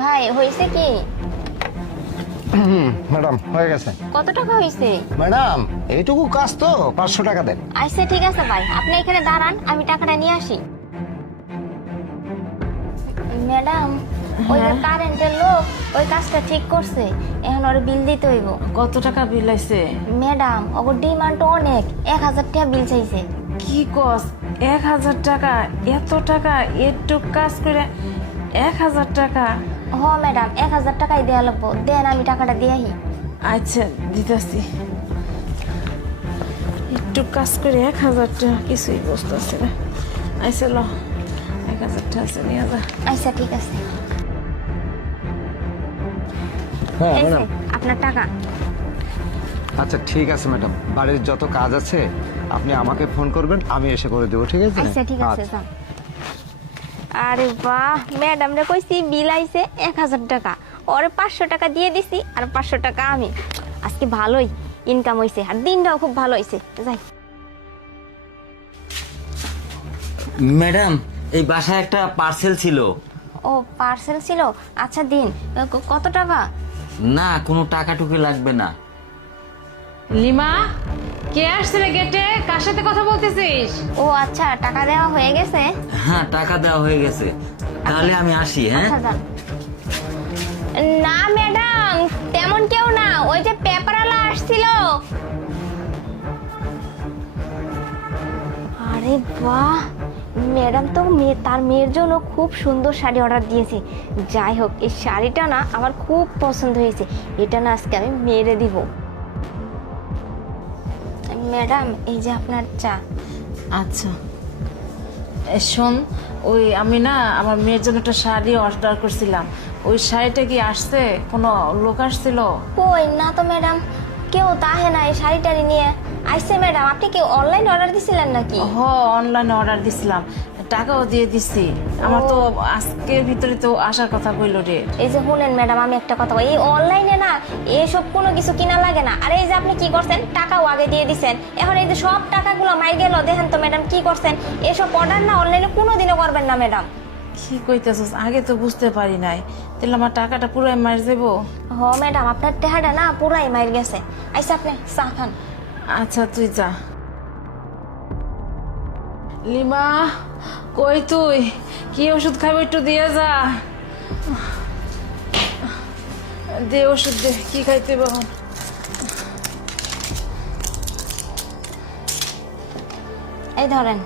ভাই হয়েছে কি? ম্যাডাম হয়ে গেছে। কত টাকা হয়েছে? ম্যাডাম এইটুকু কাজ তো 500 টাকা দেন। আচ্ছা ঠিক আছে ভাই, আপনি এখানে দাঁড়ান, আমি টাকাটা নিয়ে আসি। ম্যাডাম, ওই যে কারেন্টের লোক ওই কাজটা ঠিক করছে, এখন ওর বিল দিতে হইব। কত টাকা বিল আইছে? ম্যাডাম ওর ডিমান্ড অনেক, 1000 টাকা বিল চাইছে। কি কস? 1000 টাকা? এত টাকা একটু কাজ করে 1000 টাকা? হ ম্যাডাম, 1000 টাকাই দেয়া লাগবো, দেন আমি টাকাটা দিয়ে আহি। আচ্ছা দিতেছি। একটু কাজ করে 1000 টাকা কিছুই বুঝতেছে না। আচ্ছা ল, 1000 টাকা আছে নিয়ে যা। আচ্ছা ঠিক আছে, হ্যাঁ এই যে ম্যাডাম। আপনার টাকা। আচ্ছা ঠিক আছে ম্যাডাম, বাড়ির যত কাজ আছে আপনি আমাকে ফোন করবেন, আমি এসে করে দেবো, ঠিক আছে? আচ্ছা ঠিক আছে, আচ্ছা। যান। আরে বাহ, ম্যাডাম রে কইছি বিল আইছে 1000 টাকা, ওরে 500 টাকা দিয়ে দিছি আর 500 টাকা আমি। আজকে ভালোই ইনকাম হইছে আর দিনটাও খুব ভালো হইছে। যাই। ম্যাডাম এই বাসায় একটা পার্সেল ছিল। ও পার্সেল ছিল? আচ্ছা দিন। কত টাকা? না কোনো টাকা টুকি লাগবে না। লিমা, কে আসছে রে গেটে? কার সাথে কথা বলতেছিস? ও আচ্ছা, টাকা দেওয়া হয়ে গেছে। হ্যাঁ টাকা দেওয়া হয়ে গেছে, তাহলে আমি আসি। হ্যাঁ আচ্ছা যান। না ম্যাডাম, তেমন কেউ না, ওই যে পেপারওয়ালা আসছিল। আরে বাহ, ম্যাডাম তো তার মেয়ের জন্য খুব সুন্দর শাড়ি অর্ডার দিয়েছি। যাই হোক, এই শাড়িটা না আমার খুব পছন্দ হয়েছে, এটা না আজকে আমি মেরে দিব। ম্যাডাম এই যে আপনার চা। আচ্ছা শোন, ওই আমি না আমার মেয়ের জন্য একটা শাড়ি অর্ডার করছিলাম, ওই শাড়িটা কি আসছে? কোনো লোক আসছিল? কই না তো ম্যাডাম, কেউ তাহে না এই শাড়িটারি নিয়ে আইসে। ম্যাডাম আপনি কি অনলাইন অর্ডার দিছিলেন নাকি? হ, অনলাইনে অর্ডার দিছিলাম, টাকাও দিয়ে দিছি। আমার তো আজকের ভিতরে তো আসার কথা কইলো রে। এই যে শুনেন ম্যাডাম, আমি একটা কথা বলি, এই অনলাইনে না এসব কোনো কিছু কিনা লাগে না। আর এই যে আপনি কি করছেন, টাকাও আগে দিয়ে দিছেন, এখন এই যে সব টাকাগুলো মাই গেল, দেখেন তো ম্যাডাম কি করছেন। এসব অর্ডার না অনলাইনে কোনোদিনও করবেন না ম্যাডাম। কি কইতেছিস? আগে তো বুঝতে পারি নাই, তাহলে আমার টাকাটা পুরাই মার যাবো। হ ম্যাডাম, আপনার টেহাটা না পুরাই মাইর গেছে। আইসা আপনি চা খান। আচ্ছা তুই যা। লিমা কই তুই? কি ওষুধ খাবি একটু দিয়ে যা। দে ওষুধ দে, কি খাইতে বাবা? এই ধরেন।